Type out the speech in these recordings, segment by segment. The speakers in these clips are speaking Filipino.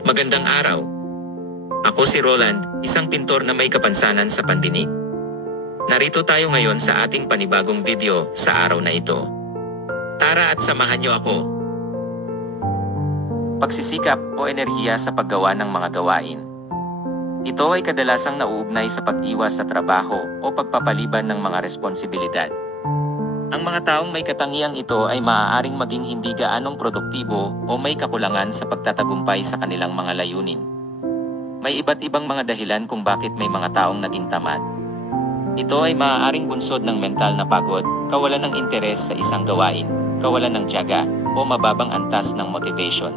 Magandang araw. Ako si Roland, isang pintor na may kapansanan sa pandinig. Narito tayo ngayon sa ating panibagong video sa araw na ito. Tara at samahan niyo ako. Pagsisikap o enerhiya sa paggawa ng mga gawain. Ito ay kadalasang nauugnay sa pag-iwas sa trabaho o pagpapaliban ng mga responsibilidad. Ang mga taong may katangiang ito ay maaaring maging hindi gaanong produktibo o may kakulangan sa pagtatagumpay sa kanilang mga layunin. May iba't ibang mga dahilan kung bakit may mga taong naging tamad. Ito ay maaaring bunsod ng mental na pagod, kawalan ng interes sa isang gawain, kawalan ng tiyaga, o mababang antas ng motivation.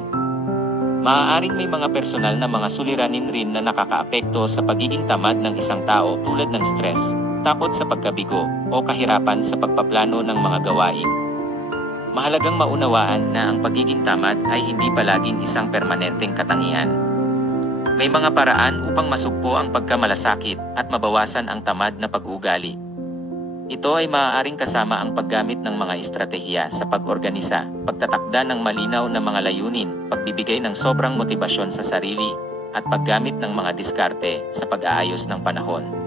Maaaring may mga personal na mga suliranin rin na nakakaapekto sa pagiging tamad ng isang tao tulad ng stress, takot sa pagkabigo, o kahirapan sa pagpaplano ng mga gawain. Mahalagang maunawaan na ang pagiging tamad ay hindi palaging isang permanenteng katangian. May mga paraan upang masugpo ang pagkamalasakit at mabawasan ang tamad na pag-uugali. Ito ay maaaring kasama ang paggamit ng mga estratehiya sa pag-organisa, pagtatakda ng malinaw na mga layunin, pagbibigay ng sobrang motibasyon sa sarili, at paggamit ng mga diskarte sa pag-aayos ng panahon.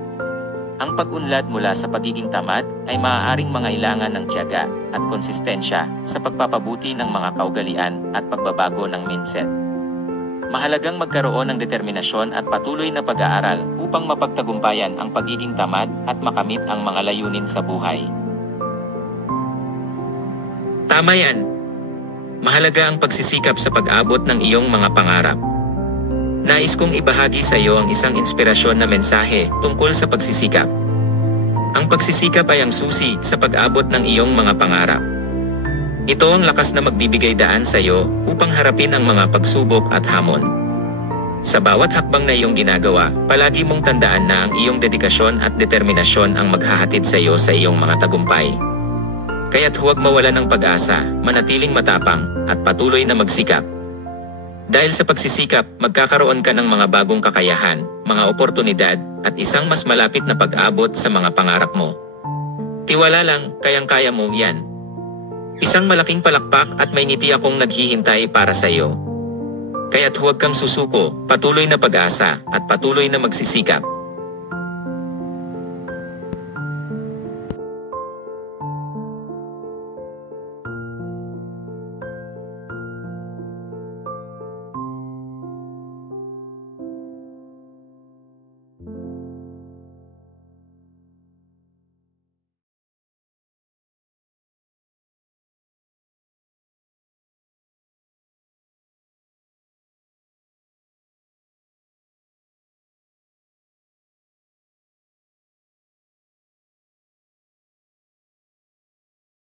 Ang pag-unlad mula sa pagiging tamad ay maaaring mangailangan ng tiyaga at konsistensya sa pagpapabuti ng mga kaugalian at pagbabago ng mindset. Mahalagang magkaroon ng determinasyon at patuloy na pag-aaral upang mapagtagumpayan ang pagiging tamad at makamit ang mga layunin sa buhay. Tama yan. Mahalaga ang pagsisikap sa pag-abot ng iyong mga pangarap. Nais kong ibahagi sa iyo ang isang inspirasyon na mensahe tungkol sa pagsisikap. Ang pagsisikap ay ang susi sa pag-abot ng iyong mga pangarap. Ito ang lakas na magbibigay daan sa iyo upang harapin ang mga pagsubok at hamon. Sa bawat hakbang na iyong ginagawa, palagi mong tandaan na ang iyong dedikasyon at determinasyon ang maghahatid sa iyo sa iyong mga tagumpay. Kaya't huwag mawala ng pag-asa, manatiling matapang, at patuloy na magsikap. Dahil sa pagsisikap, magkakaroon ka ng mga bagong kakayahan, mga oportunidad, at isang mas malapit na pag-abot sa mga pangarap mo. Tiwala lang, kayang-kaya mo yan. Isang malaking palakpak at may ngiti akong naghihintay para sa iyo. Kaya't huwag kang susuko, patuloy na pag-asa, at patuloy na magsisikap.